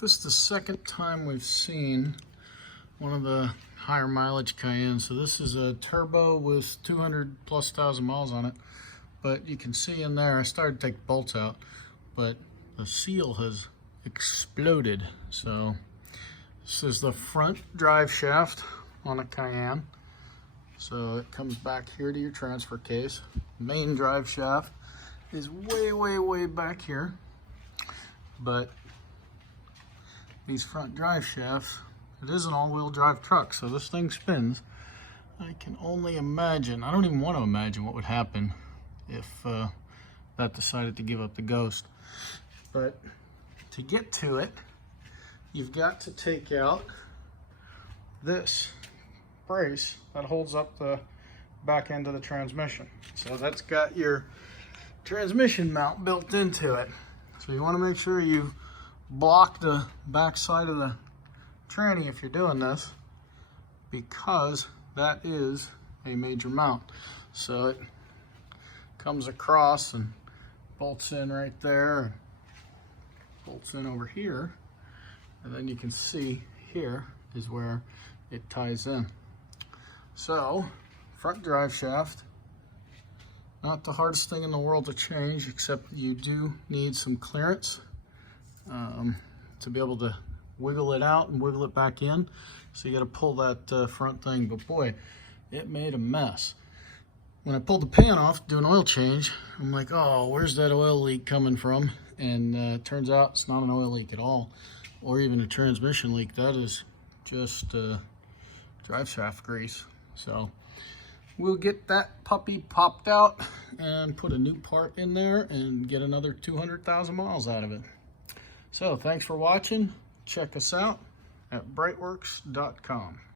This is the second time we've seen one of the higher mileage Cayenne. So this is a turbo with 200,000+ miles on it. But you can see in there, I started to take bolts out, but the seal has exploded. So this is the front drive shaft on a Cayenne. So it comes back here to your transfer case. Main drive shaft is way back here. But these front drive shafts, it is an all-wheel drive truck, so this thing spins. I can only imagine, I don't even want to imagine what would happen if that decided to give up the ghost. But to get to it, you've got to take out this brace that holds up the back end of the transmission. So that's got your transmission mount built into it. So you want to make sure you've blocked the back side of the tranny if you're doing this, because that is a major mount. So it comes across and bolts in right there, and bolts in over here, and then you can see here is where it ties in. So front drive shaft, not the hardest thing in the world to change, except you do need some clearance to be able to wiggle it out and wiggle it back in. So you got to pull that front thing, but boy, it made a mess. When I pulled the pan off to do an oil change, I'm like, oh, where's that oil leak coming from? And it turns out it's not an oil leak at all, or even a transmission leak. That is just drive shaft grease. So we'll get that puppy popped out and put a new part in there and get another 200,000 miles out of it. So thanks for watching. Check us out at BreitWerks.com.